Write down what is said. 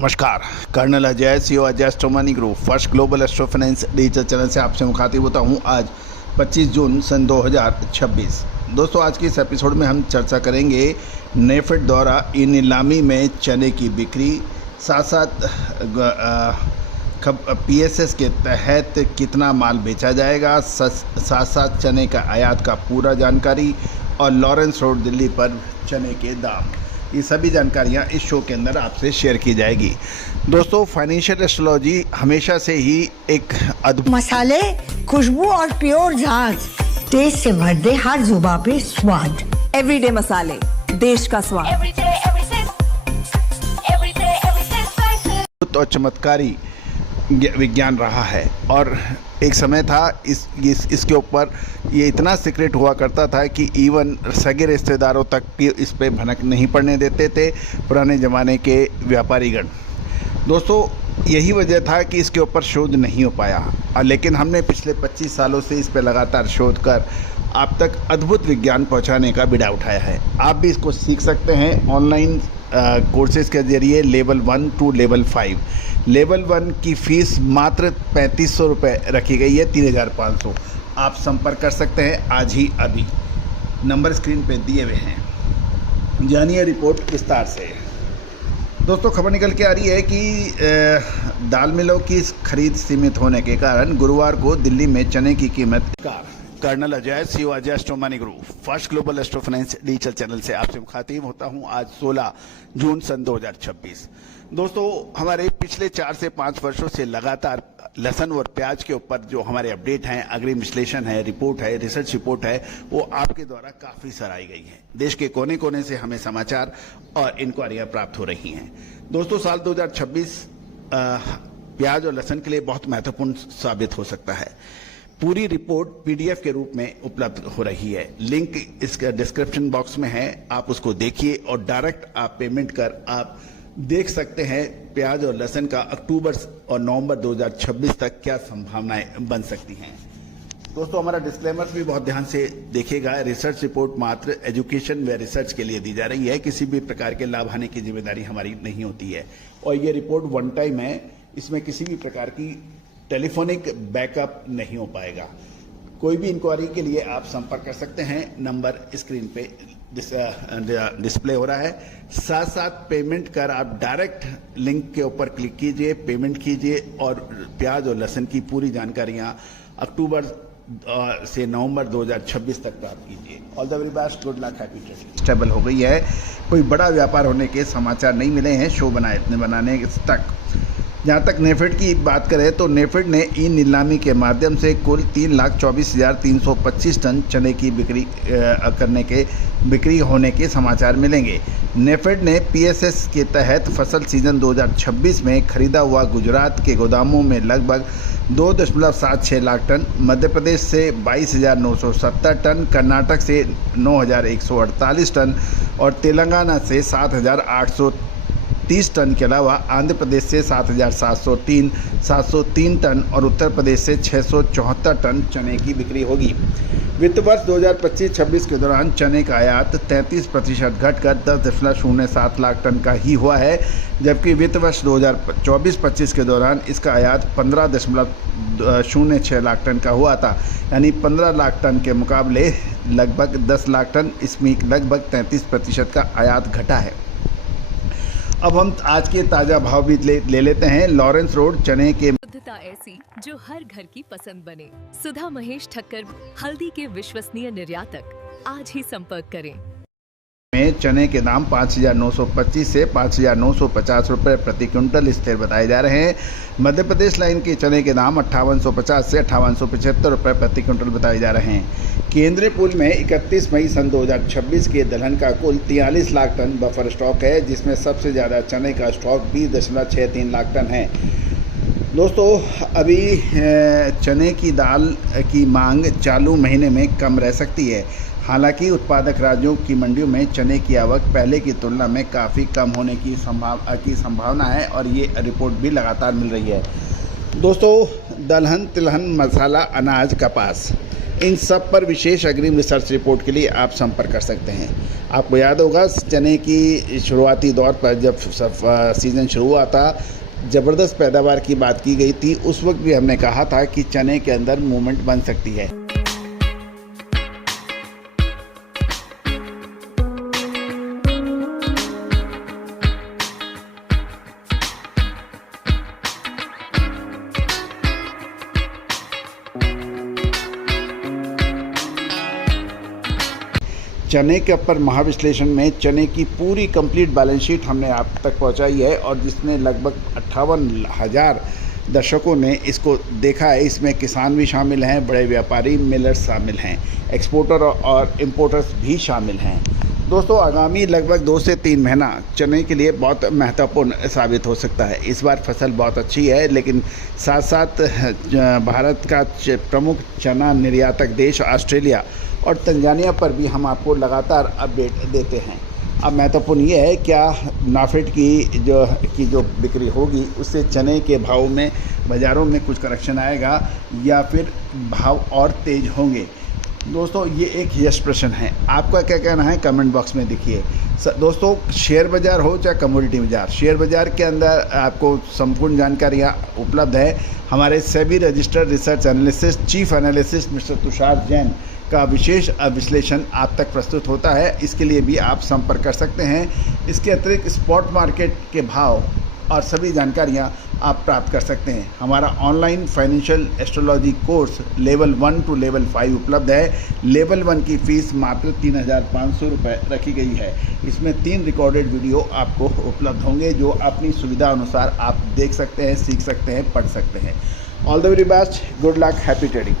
नमस्कार, colonel Ajay CO Ajay astro money group first global astro finance digital channel से आपसे मुखातिब होता हूं। आज 25 जून सन 2026। दोस्तों, आज के इस एपिसोड में हम चर्चा करेंगे नेफेड द्वारा ई नीलामी में चने की बिक्री, साथ साथ पीएसएस के तहत कितना माल बेचा जाएगा, साथ साथ चने का आयात का पूरा जानकारी और लॉरेंस रोड दिल्ली पर चने के दाम, ये सभी जानकारियाँ इस शो के अंदर आपसे शेयर की जाएगी। दोस्तों, फाइनेंशियल एस्ट्रोलॉजी हमेशा से ही एक अद्भुत मसाले, खुशबू और प्योर झाग, टेस्ट से भर दे हर जुबा पे स्वाद। एवरीडे मसाले, देश का स्वाद। और चमत्कारी विज्ञान रहा है। और एक समय था इसके ऊपर ये इतना सीक्रेट हुआ करता था कि इवन सगे रिश्तेदारों तक भी इस पे भनक नहीं पड़ने देते थे पुराने ज़माने के व्यापारीगण। दोस्तों, यही वजह था कि इसके ऊपर शोध नहीं हो पाया, लेकिन हमने पिछले 25 सालों से इस पे लगातार शोध कर आप तक अद्भुत विज्ञान पहुंचाने का बीड़ा उठाया है। आप भी इसको सीख सकते हैं ऑनलाइन कोर्सेज के जरिए लेवल 1 टू लेवल 5। लेवल 1 की फ़ीस मात्र 3500 रुपये रखी गई है, 3500। आप संपर्क कर सकते हैं आज ही अभी, नंबर स्क्रीन पे दिए हुए हैं। जानिए रिपोर्ट विस्तार से। दोस्तों, खबर निकल के आ रही है कि दाल मिलों की खरीद सीमित होने के कारण गुरुवार को दिल्ली में चने की कीमत colonel Ajay CO Ajay astro money group first global astro finance digital channel से आपसे मुखातिब होता हूं आज 16 जून सन 2026। दोस्तों, हमारे पिछले 4 से 5 वर्षों से लगातार लहसुन और प्याज के ऊपर जो हमारे अपडेट हैं, अग्रिम विश्लेषण है, रिपोर्ट है, रिसर्च रिपोर्ट है, वो आपके द्वारा काफ़ी सराही गई है। देश के कोने कोने से हमें समाचार और इंक्वायरियाँ प्राप्त हो रही हैं। दोस्तों, साल 2026 प्याज और लहसुन के लिए बहुत महत्वपूर्ण साबित हो सकता है। पूरी रिपोर्ट पीडीएफ के रूप में उपलब्ध हो रही है, लिंक इसका डिस्क्रिप्शन बॉक्स में है, आप उसको देखिए और डायरेक्ट आप पेमेंट कर आप देख सकते हैं प्याज और लहसुन का अक्टूबर और नवंबर 2026 तक क्या संभावनाएं बन सकती हैं। दोस्तों, हमारा डिस्क्लेमर भी बहुत ध्यान से देखिएगा। रिसर्च रिपोर्ट मात्र एजुकेशन व रिसर्च के लिए दी जा रही है, किसी भी प्रकार के लाभ हानि की जिम्मेदारी हमारी नहीं होती है और ये रिपोर्ट वन टाइम है, इसमें किसी भी प्रकार की टेलीफोनिक बैकअप नहीं हो पाएगा। कोई भी इंक्वायरी के लिए आप संपर्क कर सकते हैं, नंबर स्क्रीन पे डिस्प्ले हो रहा है। साथ साथ पेमेंट कर आप डायरेक्ट लिंक के ऊपर क्लिक कीजिए, पेमेंट कीजिए और प्याज और लहसुन की पूरी जानकारियां अक्टूबर से नवंबर 2026 तक प्राप्त कीजिए। All the very best, good luck, happy trading. Stable हो गई है, कोई बड़ा व्यापार होने के समाचार नहीं मिले हैं शो बनाने तक। जहाँ तक नेफेड की बात करें तो नेफेड ने ई नीलामी के माध्यम से कुल 3,24,325 टन चने की बिक्री होने के समाचार मिलेंगे। नेफेड ने पीएसएस के तहत फसल सीजन 2026 में खरीदा हुआ गुजरात के गोदामों में लगभग 2.76 लाख टन, मध्य प्रदेश से 22,970 टन, कर्नाटक से 9,148 टन और तेलंगाना से 7,830 टन के अलावा आंध्र प्रदेश से 7,703 टन और उत्तर प्रदेश से 674 टन चने की बिक्री होगी। वित्त वर्ष 2025-26 के दौरान चने का आयात 33% घटकर 10.07 लाख टन का ही हुआ है, जबकि वित्त वर्ष 2024-25 के दौरान इसका आयात 15.06 लाख टन का हुआ था, यानी 15 लाख टन के मुकाबले लगभग 10 लाख टन, इसमें लगभग 33% का आयात घटा है। अब हम आज के ताज़ा भाव भी ले लेते हैं। लॉरेंस रोड चने के शुद्धता ऐसी जो हर घर की पसंद बने। सुधा महेश ठक्कर, हल्दी के विश्वसनीय निर्यातक। आज ही संपर्क करें। में चने के दाम 5,925 से 5,950 रुपये प्रति क्विंटल स्थिर बताए जा रहे हैं। मध्य प्रदेश लाइन के चने के दाम 5850 से 5875 रुपये प्रति क्विंटल बताए जा रहे हैं। केंद्रीय पूल में 31 मई सन 2026 के दलहन का कुल 43 लाख टन बफर स्टॉक है, जिसमें सबसे ज़्यादा चने का स्टॉक 20.63 लाख टन है। दोस्तों, अभी चने की दाल की मांग चालू महीने में कम रह सकती है। हालांकि उत्पादक राज्यों की मंडियों में चने की आवक पहले की तुलना में काफ़ी कम होने की संभावना है और ये रिपोर्ट भी लगातार मिल रही है। दोस्तों, दलहन, तिलहन, मसाला, अनाज, कपास, इन सब पर विशेष अग्रिम रिसर्च रिपोर्ट के लिए आप संपर्क कर सकते हैं। आपको याद होगा चने की शुरुआती दौर पर जब सीज़न शुरू हुआ था, ज़बरदस्त पैदावार की बात की गई थी। उस वक्त भी हमने कहा था कि चने के अंदर मूवमेंट बन सकती है। चने के ऊपर महाविश्लेषण में चने की पूरी कंप्लीट बैलेंस शीट हमने आप तक पहुंचाई है और जिसने लगभग 58,000 दर्शकों ने इसको देखा है। इसमें किसान भी शामिल हैं, बड़े व्यापारी, मिलर्स शामिल हैं, एक्सपोर्टर और इंपोर्टर्स भी शामिल हैं। दोस्तों, आगामी लगभग 2 से 3 महीना चने के लिए बहुत महत्वपूर्ण साबित हो सकता है। इस बार फसल बहुत अच्छी है, लेकिन साथ साथ भारत का प्रमुख चना निर्यातक देश ऑस्ट्रेलिया और तंजानिया पर भी हम आपको लगातार अपडेट देते हैं। अब महत्वपूर्ण ये है क्या नाफेड की जो बिक्री होगी उससे चने के भाव में बाज़ारों में कुछ करेक्शन आएगा या फिर भाव और तेज़ होंगे। दोस्तों, ये एक यश प्रश्न है। आपका क्या कहना है कमेंट बॉक्स में लिखिए। दोस्तों, शेयर बाज़ार हो चाहे कमोडिटी बाज़ार, शेयर बाज़ार के अंदर आपको संपूर्ण जानकारियाँ उपलब्ध है। हमारे SEBI registered research analyst chief analyst mister Tushar Jain का विशेष विश्लेषण आप तक प्रस्तुत होता है। इसके लिए भी आप संपर्क कर सकते हैं। इसके अतिरिक्त स्पॉट मार्केट के भाव और सभी जानकारियाँ आप प्राप्त कर सकते हैं। हमारा online financial astrology course level 1 to level 5 उपलब्ध है। लेवल 1 की फ़ीस मात्र 3,500 रुपये रखी गई है। इसमें 3 रिकॉर्डेड वीडियो आपको उपलब्ध होंगे जो अपनी सुविधा अनुसार आप देख सकते हैं, सीख सकते हैं, पढ़ सकते हैं। All the very best, good luck, happy trading.